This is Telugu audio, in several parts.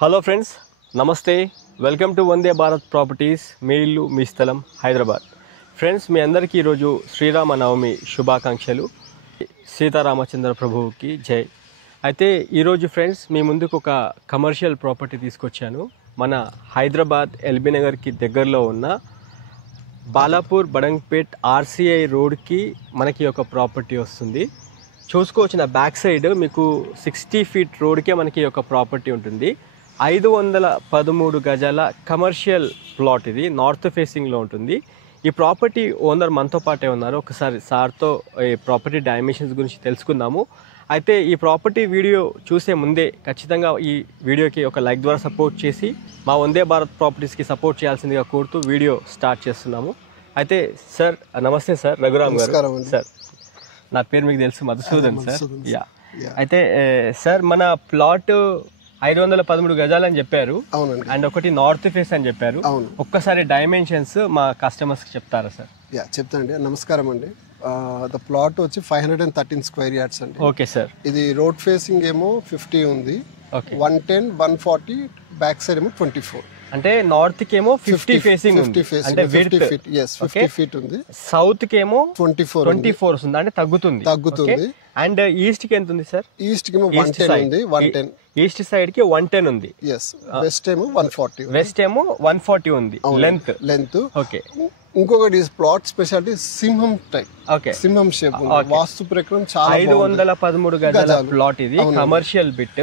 హలో ఫ్రెండ్స్, నమస్తే. Welcome to Vande Bharat properties. మీ ఇల్లు మీ స్థలం హైదరాబాద్. ఫ్రెండ్స్, మీ అందరికీ ఈరోజు శ్రీరామ నవమి శుభాకాంక్షలు. సీతారామచంద్ర ప్రభువుకి జై. అయితే ఈరోజు ఫ్రెండ్స్ మీ ముందుకు ఒక కమర్షియల్ ప్రాపర్టీ తీసుకొచ్చాను. మన హైదరాబాద్ ఎల్బీ నగర్కి దగ్గరలో ఉన్న బాలాపూర్ బడంగ్పేట్ ఆర్సీఐ రోడ్కి మనకి ఒక ప్రాపర్టీ వస్తుంది. చూసుకోవచ్చు, నా బ్యాక్ సైడ్ మీకు 60 ఫీట్ రోడ్కే మనకి ఒక ప్రాపర్టీ ఉంటుంది. 513 గజాల కమర్షియల్ ప్లాట్. ఇది నార్త్ ఫేసింగ్లో ఉంటుంది. ఈ ప్రాపర్టీ ఓనర్ మనతో పాటే ఉన్నారు. ఒకసారి సార్తో ఈ ప్రాపర్టీ డైమెన్షన్స్ గురించి తెలుసుకుందాము. అయితే ఈ ప్రాపర్టీ వీడియో చూసే ముందే ఖచ్చితంగా ఈ వీడియోకి ఒక లైక్ ద్వారా సపోర్ట్ చేసి మా వందే భారత్ ప్రాపర్టీస్కి సపోర్ట్ చేయాల్సిందిగా కోరుతూ వీడియో స్టార్ట్ చేస్తున్నాము. అయితే సార్ నమస్తే సార్, రఘురామ్ గారు. సార్ నా పేరు మీకు తెలుసు, మధుసూదన్ సార్. యా. అయితే సార్ మన ప్లాట్ 513 గజాలు అని చెప్పారు, అండ్ ఒకటి నార్త్ ఫేస్ అని చెప్పారు. ఒక్కసారి డైమెన్షన్స్ మా కస్టమర్స్ కి చెప్తారా సార్? యా, చెప్తానండి. నమస్కారం అండి. ద ప్లాట్ వచ్చి 513 స్క్వేర్ యార్డ్స్ అండి. Okay sir. ఇది రోడ్ ఫేసింగ్ ఏమో 50 ఉంది, 110 140 బ్యాక్ సైడ్ ఏమో 24. అంటే నార్త్ కేమో 50 ఫేసింగ్ ఉంది, అంటే 50 ఫీట్. yes, 50 ఫీట్ ఉంది. సౌత్ కేమో 24 ఉంది, అంటే తగ్గుతుంది. అండ్ ఈస్ట్ కి ఎంత ఉంది సార్? ఈస్ట్ కి 110 ఉంది. 110 ఈస్ట్ సైడ్ కి 110 ఉంది. yes. వెస్ట్ ఏమో 140. వెస్ట్ ఏమో 140 ఉంది లెంత్. ఓకే. ఇంకొకటి ప్లాట్ స్పెషాలిటీ సింహం టైప్. ఓకే, సింహం షేప్. వాస్తు ప్రకారం చాలా 513 గజాల ప్లాట్. ఇది కమర్షియల్ బిట్.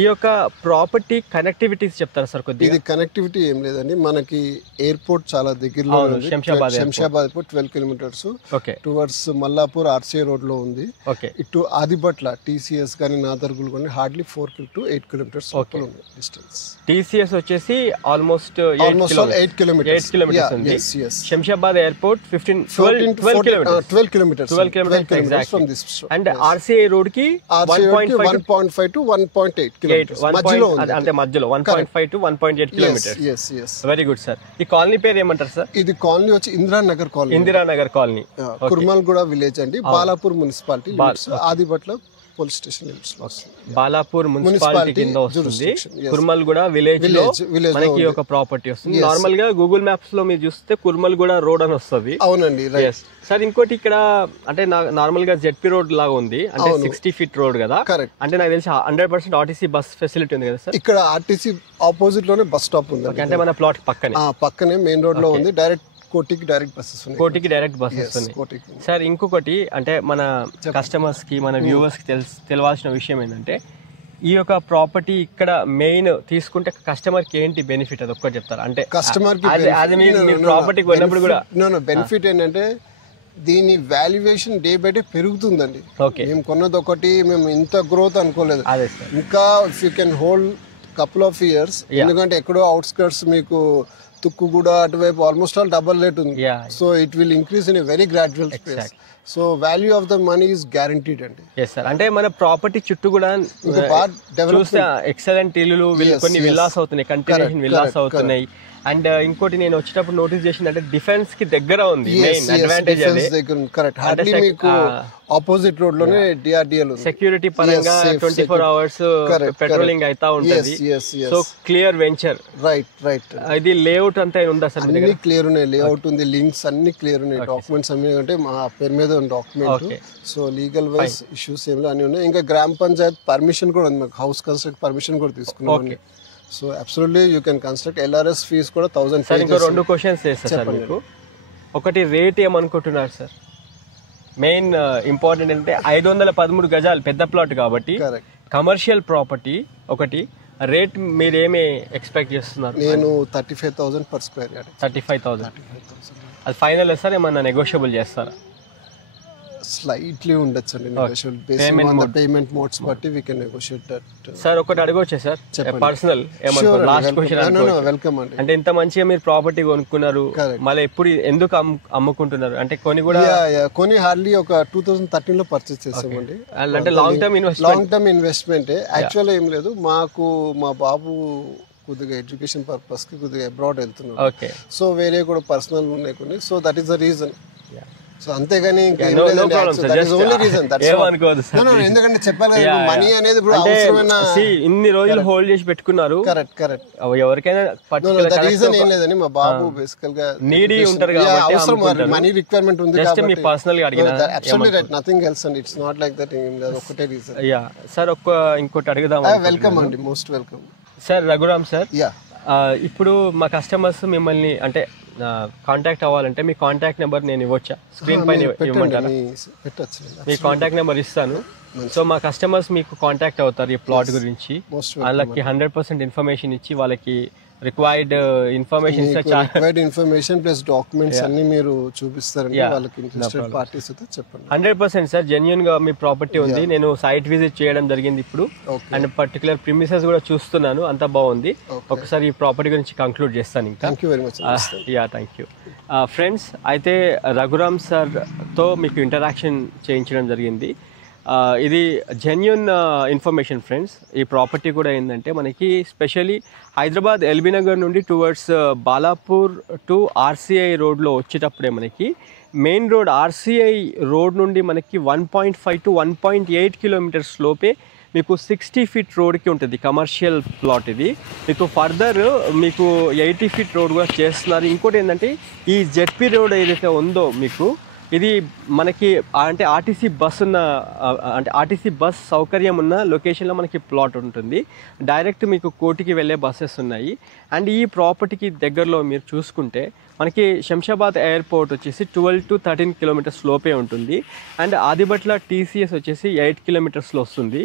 ఈ యొక్క ప్రాపర్టీ కనెక్టివిటీస్ చెప్తారా సార్ కొద్దిగా? ఇది కనెక్టివిటీ ఏం లేదండి, మనకి ఎయిర్పోర్ట్ చాలా దగ్గరలో ఉంది. Shamshabad airport 12 kilometres towards Mallapur RCI road లో ఉంది. ఇటు ఆదిబట్ల టీసీఎస్ కానీ నాదర్గుల్ కానీ hardly 4 to 8 kilometres distance. TCS వచ్చేసి ఆల్మోస్ట్ 8 కిలోమీటర్స్ ఉంది. Shamshabad airport 12 kilometres from this. And RCI road కి 1.5 to 1.8 కిలోమీటర్స్ మధ్యలో ఉంది. అంటే మధ్యలో 1.5 to 1.8 kilometres. Very good sir. ఈ కాలనీ పేరు ఏమంటారు సార్? ఇది కాలనీ వచ్చి ఇందిరానగర్ కాలనీ, కుర్మల్గూడ విలేజ్ అండి. Balapur municipality, Adibatla police station limits. Balapur municipality కింద వస్తుంది. కుర్మల్గూడ విలేజ్ లో మనకి ఒక ప్రాపర్టీ వస్తుంది. నార్మల్ గా గూగుల్ మ్యాప్స్ లో మీరు చూస్తే కుర్మల్గూడ రోడ్ అని వస్తుంది. అవునండి. సార్ ఇంకోటి ఇక్కడ అంటే నార్మల్ గా జెడ్పీ రోడ్ లాగా ఉంది, అంటే 60 ఫీట్ రోడ్ కదా. అంటే నాకు తెలిసి 100% ఆర్టీసీ బస్ ఫెసిలిటీ ఉంది కదా సార్? ఇక్కడ ఆర్టీసీ ఆపోజిట్ లోనే బస్ స్టాప్ ఉంది. అంటే మన ప్లాట్ పక్కనే మెయిన్ రోడ్ లో ఉంది. కోటికి డైరెక్ట్ బస్సెస్ ఉన్నాయి. సార్ ఇంకొకటి అంటే మన కస్టమర్స్ కి మన వ్యూవర్స్ కి తెలియాల్సిన విషయం ఏంటంటే, ఈ యొక్క ప్రాపర్టీ ఇక్కడ మెయిన్ తీసుకుంటే కస్టమర్ కి ఏంటి బెనిఫిట్, అది ఒక్కటి చెప్తారా? అంటే కస్టమర్ కి ప్రాపర్టీ కొన్నప్పుడు కూడా బెనిఫిట్ ఏంటంటే దీని వాల్యుయేషన్ డే బై డే పెరుగుతుందండి. మేము కొన్నది ఒకటి, మేము ఇంత గ్రోత్ అనుకోలేదు. ఇంకా if you can hold couple of years, ఎందుకంటే ఎక్కడో అవుట్స్కర్ట్స్ మీకు తుక్కు కూడా అటువైపు ఆల్మోస్ట్ ఆల్ డబల్ రేట్ ఉంది. So it will increase in a very gradual space. So value of the money is guaranteed అండి. అంటే మన ప్రాపర్టీ చుట్టూ కూడా చూస్తే ఎక్సలెంట్ ఇల్లులు, కొన్ని విల్లాస్ అవుతున్నాయి, కంటిన్యూషన్ విల్లాస్ అవుతున్నాయి. అండ్ ఇంకోటి నేను వచ్చేటప్పుడు నోటీస్ చేసిందంటే డిఫెన్స్ కి దగ్గర ఉంది. Main advantage correct. హార్డ్లీ మీకు ఆపోజిట్ రోడ్ లోనే డిఆర్డిఎల్ ఉంది. సెక్యూరిటీ పరంగా 24 hours పెట్రోలింగ్ అయితా ఉంటది. So clear venture. రైట్. ఇది లేఅవుట్ అంతా ఉందా సార్? అన్ని క్లియర్ ఉన్నాయి. లేఅవుట్ ఉంది, లింక్స్ అన్ని క్లియర్ ఉన్నాయి. డాక్యుమెంట్స్ అన్ని అంటే మా పేరు మీద ఉన్న document. So legal wise issues ఏమి అన్ని ఉన్నాయి. ఇంకా గ్రామ పంచాయత్ పర్మిషన్ కూడా ఉంది. మాకు హౌస్ కన్స్ట్రక్ట్ పర్మిషన్ కూడా తీసుకున్నాం. So absolutely you can construct. LRS fees కూడా 1000. ఇంకో 2 క్వశ్చన్స్ చేస్తారు సార్ మీకు. ఒకటి, రేట్ ఏమనుకుంటున్నారు సార్? మెయిన్ ఇంపార్టెంట్ ఏంటంటే 513 గజాలు పెద్ద ప్లాట్ కాబట్టి కమర్షియల్ ప్రాపర్టీ. ఒకటి రేట్ మీరు ఏమి ఎక్స్పెక్ట్ చేస్తున్నారు? నేను 35,000 పర్ స్క్వేర్ యార్డ్. 35,000 అది ఫైనల్ సార్? ఏమన్నా నెగోషియబుల్ చేస్తారా? స్లైట్లీ ఉండొచ్చండి. పేమెంట్ మోడ్స్ బట్టి we can negotiate that. Sir ఒకటి అడగొచ్చా sir? Personal last question. Welcome అండి. అంటే ఇంత మంచిగా మీరు ప్రాపర్టీ కొనుక్కున్నారు, మళ్ళీ ఎప్పుడు ఎందుకు అమ్ముకుంటున్నారు? అంటే కొని హార్డ్లీ ఒక 2013 లో పర్చేస్ చేసామండి. అంటే లాంగ్ టర్మ్ ఇన్వెస్ట్మెంట్. యాక్చువల్ ఏం లేదు, మాకు మా బాబు కొద్దిగా ఎడ్యుకేషన్ పర్పస్ కి కొద్దిగా అబ్రాడ్ వెళ్తున్నాం. సో వేరే కూడా పర్సనల్ ఉన్నాయి కొన్ని. So that is the reason. So అంతేగాని ఎందుకంటే చెప్పాలి మనీ అనేది ఇప్పుడు అవసరమైన ఇన్ని రోజులు హోల్డ్ చేసి పెట్టుకున్నారు. Correct correct. ఎవరికైనా రీజన్ ఏం లేదని మా బాబు బేసికల్ గా నీడీ ఉంటారు అవసరం మనీ రిక్వైర్మెంట్ ఉంది కాబట్టి పర్సనల్ గా అడిగినా absolutely right, nothing else and it's not like that. ఒకటే రీజన్. యా సార్, ఇంకోటి అడుగుదాం. వెల్కమ్ అండి, most welcome sir. Raghuram sir, ఇప్పుడు మా కస్టమర్స్ మిమ్మల్ని అంటే కాంటాక్ట్ అవ్వాలంటే మీ కాంటాక్ట్ నెంబర్ నేను ఇవ్వచ్చా? స్క్రీన్ పైన ఇవ్వమంటారా? మీ కాంటాక్ట్ నెంబర్ ఇస్తాను. సో మా కస్టమర్స్ మీకు కాంటాక్ట్ అవుతారు ఈ ప్లాట్ గురించి. వాళ్ళకి 100% ఇన్ఫర్మేషన్ ఇచ్చి వాళ్ళకి రిక్వైర్డ్ ఇన్ఫర్మేషన్ ప్లస్ డాక్యుమెంట్స్ అన్ని మీరు చూపిస్తారండి వాళ్ళకి ఇంట్రెస్టెడ్ పార్టీస్ అయితే చెప్పండి. 100% సార్, జెన్యూన్ గా మీ ప్రాపర్టీ ఉంది. నేను సైట్ విజిట్ చేయడం జరిగింది ఇప్పుడు, అండ్ పర్టికులర్ ప్రిమిసెస్ కూడా చూస్తున్నాను, అంతా బాగుంది. ఒకసారి ఈ ప్రాపర్టీ గురించి కంక్లూడ్ చేస్తాను ఇంకా. Thank you very much. Yeah, thank you. Friends, అయితే రఘురామ్ సార్తో మీకు ఇంటరాక్షన్ చేయించడం జరిగింది. ఇది జెన్యూన్ ఇన్ఫర్మేషన్ ఫ్రెండ్స్. ఈ ప్రాపర్టీ కూడా ఏంటంటే మనకి స్పెషల్లీ హైదరాబాద్ ఎల్బీ నగర్ నుండి టువర్డ్స్ బాలాపూర్ టు ఆర్సీఐ రోడ్లో వచ్చేటప్పుడే మనకి మెయిన్ రోడ్ ఆర్సీఐ రోడ్ నుండి మనకి 1.5 to 1.8 కిలోమీటర్స్ లోపే మీకు 60 ఫీట్ రోడ్కి ఉంటుంది కమర్షియల్ ప్లాట్. ఇది మీకు ఫర్దర్ మీకు 80 ఫీట్ రోడ్ కూడా చేస్తున్నారు. ఇంకోటి ఏంటంటే ఈ జెడ్పీ రోడ్ ఏదైతే ఉందో మీకు ఇది మనకి అంటే ఆర్టీసీ బస్ సౌకర్యం ఉన్న లొకేషన్లో మనకి ప్లాట్ ఉంటుంది. డైరెక్ట్ మీకు కోటికి వెళ్ళే బస్సెస్ ఉన్నాయి. అండ్ ఈ ప్రాపర్టీకి దగ్గరలో మీరు చూసుకుంటే మనకి శంషాబాద్ ఎయిర్పోర్ట్ వచ్చేసి 12 to 13 కిలోమీటర్స్ లోపే ఉంటుంది. అండ్ ఆదిబట్ల టీసీఎస్ వచ్చేసి 8 కిలోమీటర్స్లో వస్తుంది.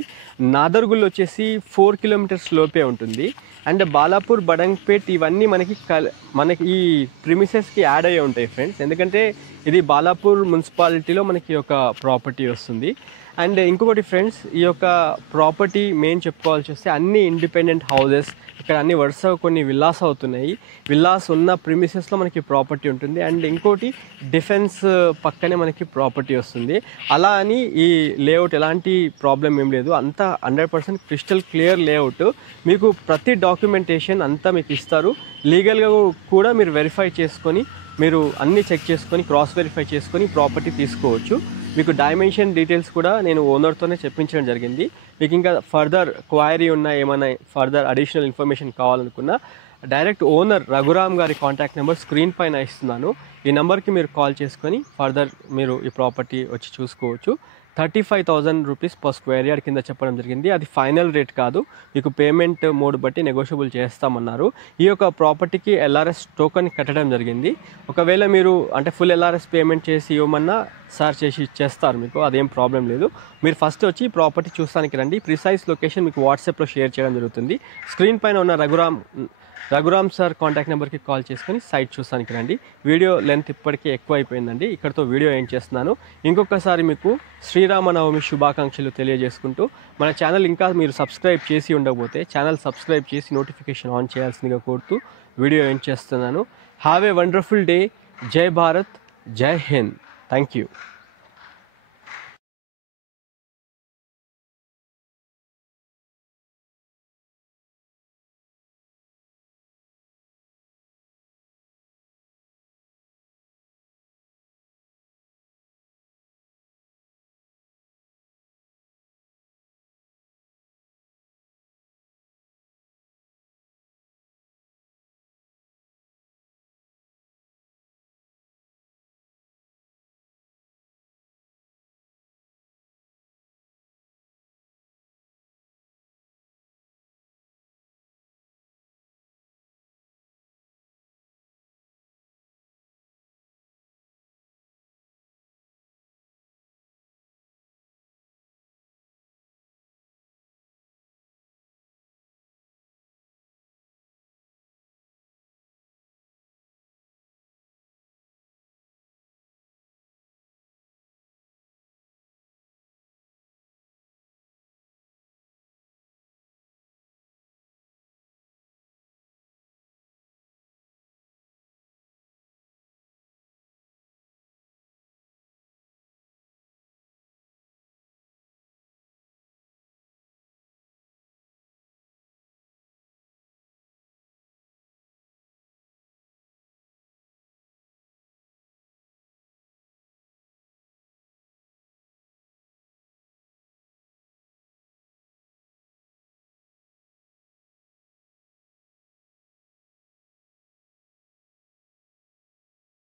నాదర్గుల్ వచ్చేసి 4 కిలోమీటర్స్ లోపే ఉంటుంది. అండ్ బాలాపూర్, బడంగ్పేట్ ఇవన్నీ మనకి ఈ ప్రిమిసెస్కి యాడ్ అయ్యి ఉంటాయి ఫ్రెండ్స్. ఎందుకంటే ఇది బాలాపూర్ మున్సిపాలిటీలో మనకి ఒక ప్రాపర్టీ వస్తుంది. అండ్ ఇంకొకటి ఫ్రెండ్స్, ఈ యొక్క ప్రాపర్టీ మెయిన్ చెప్పుకోవాల్సి వస్తే అన్ని ఇండిపెండెంట్ హౌసెస్, ఇక్కడ అన్ని వరుసగా కొన్ని విల్లాస్ అవుతున్నాయి. విల్లాస్ ఉన్న ప్రిమిసెస్లో మనకి ప్రాపర్టీ ఉంటుంది. అండ్ ఇంకోటి డిఫెన్స్ పక్కనే మనకి ప్రాపర్టీ వస్తుంది. అలా అని ఈ లేఅవుట్ ఎలాంటి ప్రాబ్లం ఏం లేదు, అంతా 100% క్రిస్టల్ క్లియర్ లేఅవుట్. మీకు ప్రతి డాక్యుమెంటేషన్ అంతా మీకు ఇస్తారు. లీగల్గా కూడా మీరు వెరిఫై చేసుకొని మీరు అన్నీ చెక్ చేసుకొని క్రాస్ వెరిఫై చేసుకొని ప్రాపర్టీ తీసుకోవచ్చు. మీకు డైమెన్షన్ డీటెయిల్స్ కూడా నేను ఓనర్తోనే చెప్పించడం జరిగింది. మీకు ఇంకా ఫర్దర్ క్వైరీ ఉన్నా, ఏమైనా ఫర్దర్ అడిషనల్ ఇన్ఫర్మేషన్ కావాలనుకున్నా డైరెక్ట్ ఓనర్ రఘురామ్ గారి కాంటాక్ట్ నెంబర్ స్క్రీన్ పైన ఇస్తున్నాను. ఈ నెంబర్కి మీరు కాల్ చేసుకొని ఫర్దర్ మీరు ఈ ప్రాపర్టీ వచ్చి చూసుకోవచ్చు. 35,000 రూపీస్ పర్ స్క్వేర్ యార్డ్ కింద చెప్పడం జరిగింది. అది ఫైనల్ రేట్ కాదు, మీకు పేమెంట్ మోడ్ బట్టి నెగోషియబుల్ చేస్తామన్నారు. ఈ యొక్క ప్రాపర్టీకి ఎల్ఆర్ఎస్ టోకెన్ కట్టడం జరిగింది. ఒకవేళ మీరు అంటే ఫుల్ ఎల్ఆర్ఎస్ పేమెంట్ చేసి ఇవ్వమన్నా సార్ చేసి ఇచ్చేస్తారు మీకు, అదేం ప్రాబ్లం లేదు. మీరు ఫస్ట్ వచ్చి ప్రాపర్టీ చూస్తానికి రండి. ప్రిసైజ్ లొకేషన్ మీకు వాట్సాప్లో షేర్ చేయడం జరుగుతుంది. స్క్రీన్ పైన ఉన్న రఘురామ్ సార్ కాంటాక్ట్ నెంబర్కి కాల్ చేసుకొని సైట్ చూస్తానికి రండి. వీడియో లెంత్ ఇప్పటికే ఎక్కువ అయిపోయిందండి, ఇక్కడతో వీడియో ఏం చేస్తున్నాను. ఇంకొకసారి మీకు శ్రీరామనవమి శుభాకాంక్షలు తెలియజేసుకుంటూ, మన ఛానల్ ఇంకా మీరు సబ్స్క్రైబ్ చేసి ఉండకపోతే ఛానల్ సబ్స్క్రైబ్ చేసి నోటిఫికేషన్ ఆన్ చేయాల్సిందిగా కోరుతూ వీడియో ఏం చేస్తున్నాను. Have a wonderful day. జై భారత్, జై హింద్. Thank you.